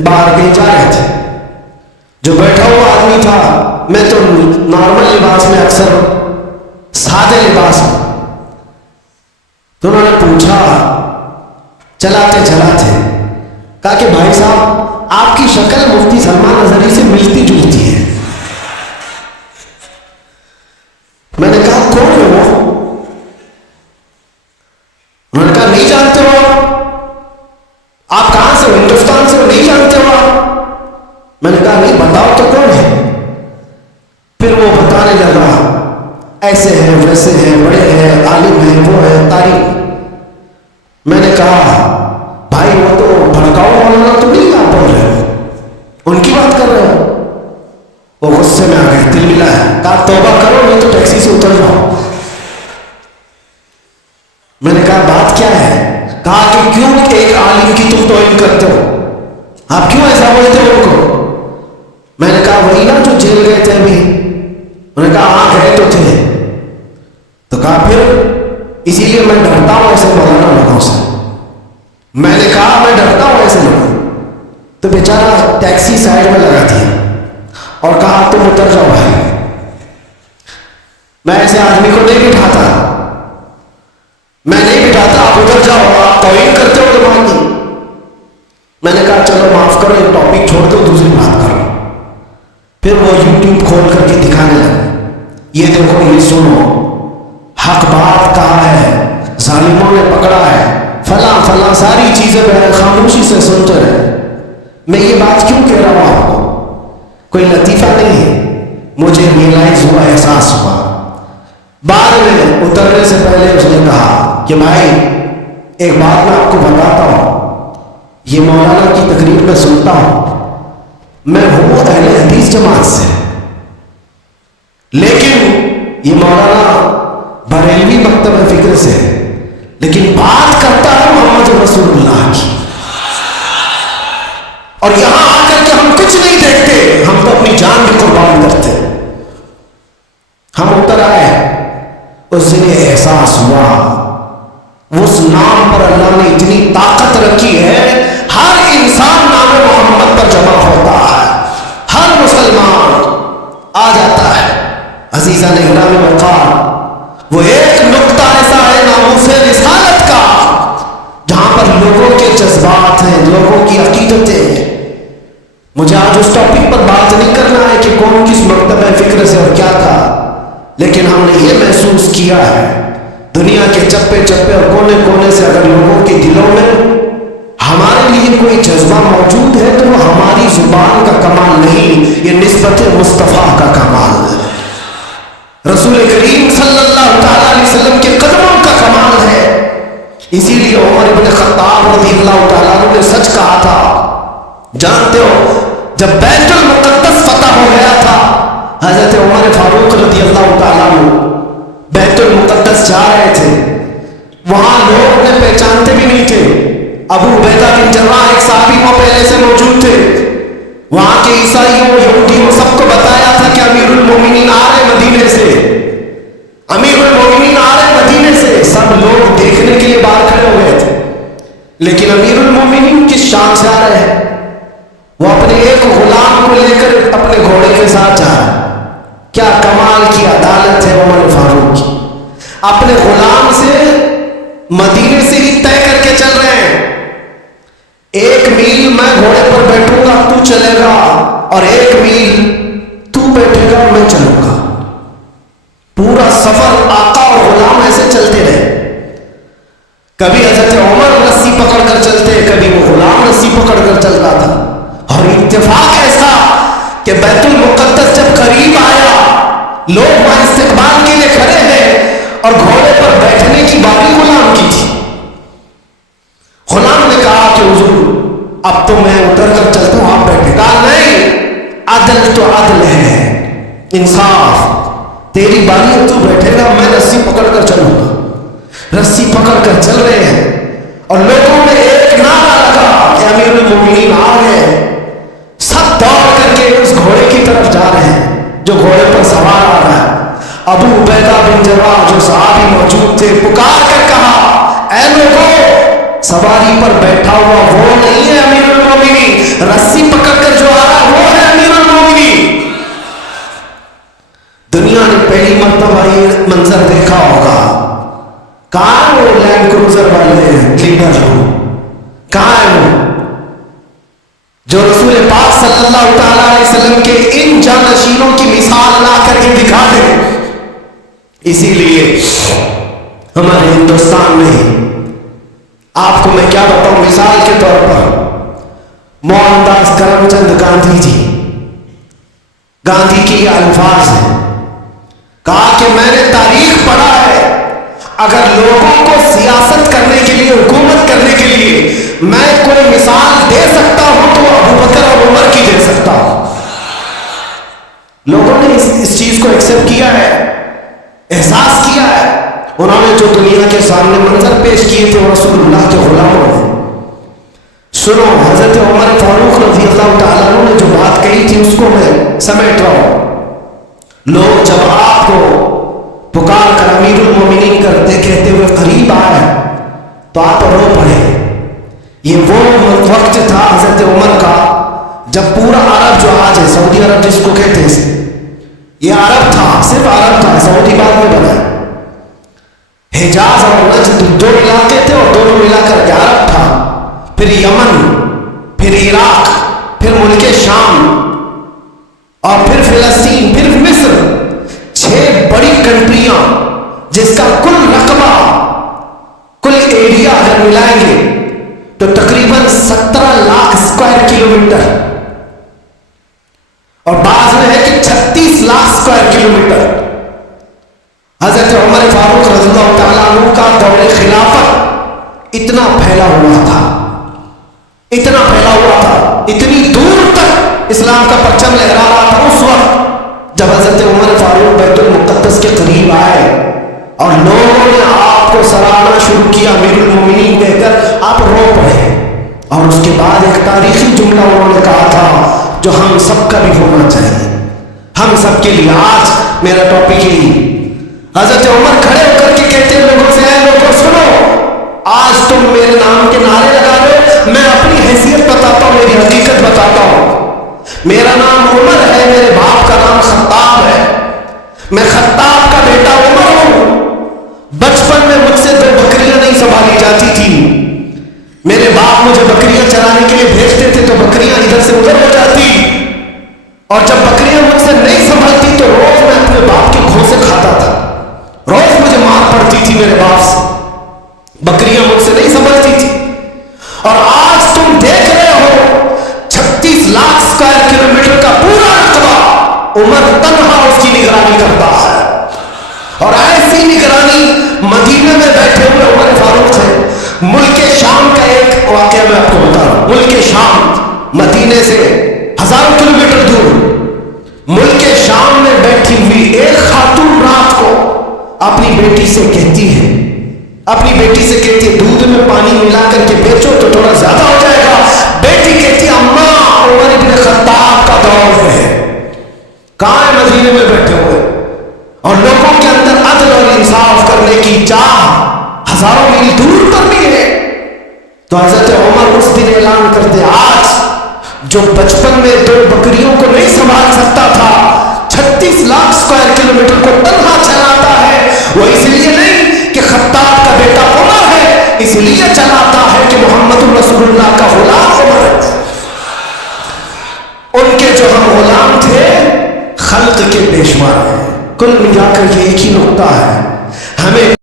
باہر کہیں جا رہے تھے. جو بیٹھا ہوا آدمی تھا, میں تو نارمل لباس میں اکثر سادے لباس میں, تو انہوں نے پوچھا چلاتے چلاتے, کہا کہ بھائی صاحب آپ کی شکل مفتی سلمان اظہری سے ملتی جلتی ہے. میں نے کہا کون ہے وہ؟ انہوں نے کہا نہیں جانتے ہو آپ کہاں سے ہو, ہندوستان سے ہو, نہیں جانتے ہو آپ؟ میں نے کہا نہیں بتاؤ تو کون ہے. پھر وہ بتانے لگا ایسے ہیں ویسے ہیں, بڑے ہیں, عالم ہیں, وہ ہے, تاریخ. میں نے کہا بھائی وہ تو بھڑکاؤ مولانا تو نہیں آپ بول رہے ہو, ان کی بات کر رہے ہو. وہ غصے میں آ گئے, دل ملا ہے, کہا توبہ کرو نہیں تو ٹیکسی سے اتر جاؤ. میں نے کہا بات کیا ہے؟ کہا کہ کیوں ایک عالم کی تم توہین کرتے ہو, آپ کیوں ایسا بولتے ہو ان کو؟ میں نے کہا وہی نا جو جیل گئے تھے ابھی. انہوں نے کہا ہاں گئے تو تھے. تو کہا پھر اسی لیے میں ڈرتا ہوں ایسے مولانا لوگوں سے. میں نے کہا میں ڈرتا ہوں ایسے لوگوں. تو بیچارہ ٹیکسی سائڈ میں لگا دیا اور کہا تم اتر جاؤ بھائی. میں ایسے آدمی کو نہیں بٹھاتا, میں نہیں بٹھاتا, آپ ادھر جاؤ, آپ توہین کرتے ہو علماء کی. میں نے کہا چلو معاف کرو, یہ ٹاپک چھوڑ دو, دوسری بات کرو. پھر وہ یوٹیوب کھول کر کے دکھانے لگا, یہ دیکھو, یہ سنو, حق بات کہا ہے, ظالموں نے پکڑا ہے, فلاں فلاں ساری چیزیں میں خاموشی سے سنتے رہے. میں یہ بات کیوں کہہ رہا ہوں آپ کو؟ کوئی لطیفہ نہیں ہے, مجھے ریئلائز ہوا, احساس ہوا. بعد میں اترنے سے پہلے اس نے کہا کہ بھائی ایک بات میں آپ کو بتاتا ہوں, یہ مولانا کی تقریر میں سنتا ہوں, میں ہوں اہل حدیث جماعت سے, لیکن یہ مولانا بریلوی مکتب فکر سے, لیکن بات کرتا ہے محمد رسول اللہ کی. اور یہاں آ کر کے ہم کچھ نہیں دیکھتے, ہم تو اپنی جان بھی قربان کرتے. ہم اتر آئے, اس دن یہ احساس ہوا, اس نام پر اللہ نے اتنی طاقت رکھی ہے, ہر انسان نام محمد پر جمع ہوتا ہے, ہر مسلمان آ جاتا ہے. عزیزان اکرام وقار, وہ ایک نقطہ ایسا ہے ناموس رسالت کا جہاں پر لوگوں کے جذبات ہیں, لوگوں کی عقیدتیں ہیں. مجھے آج اس ٹاپک پر بات نہیں کرنا ہے کہ کون کس مکتب فکر سے اور کیا تھا, لیکن ہم نے یہ محسوس کیا ہے دنیا کے چپے چپے اور کونے کونے سے اگر لوگوں کے دلوں میں ہمارے لیے کوئی جذبہ موجود ہے تو وہ ہماری زبان کا کمال نہیں, یہ نسبت مصطفیٰ کا کمال ہے, رسول کریم صلی اللہ تعالی علیہ وسلم کے قدموں کا کمال ہے. اسی لیے عمر ابن خطاب رضی اللہ تعالیٰ عنہ نے سچ کہا تھا. جانتے ہو جب بیت المقدس فتح ہو گیا تھا, حضرت عمر فاروق رضی اللہ تعالیٰ عنہ بیت المقدس جا رہے تھے, وہاں لوگ انہیں پہچانتے بھی نہیں تھے. ابو عبیدہ بن جراح ایک صحابی وہ پہلے سے موجود تھے, وہاں کے عیسائیوں یہودیوں سب کو بتایا تھا کہ امیر المومنین آ رہے مدینے سے, امیر المومنین آ رہے مدینے سے. سب لوگ دیکھنے کے لیے باہر کھڑے ہو گئے تھے, لیکن امیر المومنین کس شان سے آ رہے ہیں؟ وہ اپنے ایک غلام کو لے کر اپنے گھوڑے کے ساتھ جا رہے ہیں. کیا کمال کی عدالت ہے عمر فاروق کی, اپنے غلام سے مدینے سے ہی طے کر کے چل رہے ہیں. 1 میل میں گھوڑے پر بیٹھوں گا تو چلے گا, اور 1 میل تو بیٹھے گا میں چلوں گا. پورا سفر آقا اور غلام ایسے چلتے رہے. کبھی حضرت عمر رسی پکڑ کر چلتے, کبھی وہ غلام رسی پکڑ کر چلتا تھا. اور اتفاق ایسا کہ بیت المقدس جب قریب آیا, لوگ وہاں استقبال کے لیے کھڑے ہیں اور گھوڑے پر بیٹھنے کی باری غلام کی تھی. غلام نے کہا کہ حضور اب تو میں اتر کر چلتا ہوں, آپ بیٹھے. کہا نہیں, عدل تو عدل ہے, انصاف, تیری باری ہے تو بیٹھے گا, میں رسی پکڑ کر چلوں گا. رسی پکڑ کر چل رہے ہیں اور لوگوں میں ایک نعرہ لگا کہ امیر المومنین آ گئے. سب دوڑ کر کے اس گھوڑے کی طرف جا رہے ہیں جو گھوڑے پر سوار آ رہا ہے. ابو عبیدہ بن جراح جو صحابی موجود تھے پکار کر کہا, اے لوگوں, سواری پر بیٹھا ہوا وہ نہیں ہے امیر المومنین, رسی رسول پاک صلی اللہ تعالیٰ علیہ وسلم کے ان جانشینوں کی مثال لا کر کے دکھا دیں. اسی لیے ہمارے ہندوستان میں آپ کو میں کیا بتاؤں، مثال کے طور پر موہن داس کرم چند گاندھی جی، گاندھی کے یہ الفاظ ہیں، کہا کہ میں نے تاریخ پڑھا ہے، اگر لوگوں کو سیاست کرنے کے لیے، حکومت کرنے کے لیے میں کوئی مثال دے سکتا ہوں تو ابو بکر اور عمر کی دے سکتا ہوں. لوگوں نے اس چیز کو ایکسپٹ کیا ہے، احساس کیا ہے. انہوں نے جو دنیا کے سامنے منظر پیش کیے تھے وہ رسول اللہ کے غلاموں نے. سنو، حضرت عمر فاروق رضی اللہ تعالیٰ عنہ نے جو بات کہی تھی اس کو میں سمیٹ رہا ہوں. لوگ جب آپ کو پکار کر امیر المومنین کرتے کہتے ہوئے قریب آئے تو آپ رو پڑے. یہ وہ وقت تھا حضرت عمر کا جب پورا عرب جو آج ہے، سعودی عرب جس کو کہتے ہیں، یہ عرب تھا، صرف عرب تھا، سعودی بعد میں بنا. حجاز اور نجد دو علاقے تھے اور دونوں ملا کر کے عرب تھا. پھر یمن، پھر عراق، پھر ملک شام، اور پھر فلسطین، پھر مصر. 6 بڑی کنٹریاں جس کا کل رقبہ، کل ایریا اگر ملائیں گے تو تقریباً 17 لاکھ اسکوائر کلومیٹر، اور بعض میں ہے کہ 36 لاکھ اسکوائر کلومیٹر. حضرت عمر فاروق رضی اللہ تعالیٰ عنہ کا دور خلافت اتنا پھیلا ہوا تھا، اتنا پھیلا ہوا تھا، اتنی دور تک اسلام کا پرچم لہرا رہا تھا. اس وقت جب حضرت عمر فاروق بیت المقدس کے قریب آئے اور لوگوں نے آپ کو سراہنا شروع کیا امیر المومنین کہہ کر، آپ رو پڑے. اور اس کے بعد ایک تاریخی جملہ انہوں نے کہا تھا جو ہم سب کا بھی ہونا چاہیے، ہم سب کے لیے. آج میرا ٹاپک یہی. حضرت عمر کھڑے ہو کر کے کہتے ہیں لوگوں سے، اے لوگوں سنو، آج تم میرے نام کے نعرے لگا رہے ہو، میں اپنی حیثیت بتاتا ہوں، میری حقیقت بتاتا ہوں. میرا نام عمر ہے، میرے باپ کا نام خطاب ہے، میں خطاب کا بیٹا عمر ہوں. بچپن میں مجھ سے 2 بکریاں نہیں سنبھالی جاتی تھی. میرے باپ مجھے بکریاں چرانے کے لیے بھیجتے تھے تو بکریاں ادھر سے ادھر ہو جاتی، اور جب بکریاں مجھ سے نہیں سنبھلتی تو روز میں اپنے باپ کے گھوسے کھاتا تھا. روز مجھے مار پڑتی تھی میرے باپ سے، بکریاں مجھ سے نہیں سنبھلتی تھی. اور آج تم دیکھ رہے ہو 36 لاکھ اسکوائر کلومیٹر کا پورا رقبہ عمر تنہا اس کی نگرانی کرتا ہے. اور ایسی نگرانی مدینے میں بیٹھے ہوئے عمر فاروق تھے. ملک شام کا ایک واقعہ میں آپ کو بتا رہا ہوں. ملک شام مدینے سے ہزاروں کلومیٹر دور، ملک شام میں بیٹھی ہوئی ایک خاتون رات کو اپنی بیٹی سے کہتی ہے، دودھ میں پانی ملا کر کے بیچو تو تھوڑا زیادہ ہو جائے گا. بیٹی کہتی ہے اماں عمر ابن خطاب کا دور ہے. کہاں ہے؟ مدینے میں بیٹھے ہوئے، اور لوگوں کے اندر عدل اور انصاف کرنے کی چاہ ہزاروں میل دور پر بھی ہے. تو حضرت عمر اس دن اعلان کرتے، آج جو بچپن میں 2 بکریوں کو نہیں سنبھال سکتا تھا، 36 لاکھ اسکوائر کلومیٹر کو تنہا چلاتا ہے. وہ اس لیے نہیں کہ خطاب کا بیٹا عمر ہے، اس لیے چلاتا ہے کہ محمد رسول اللہ کا غلام عمر ہے. ان کے جو ہم غلام تھے خلق کے پیشوا ہیں. کل ملا کر یہ ایک ہی نقطہ ہے، ہمیں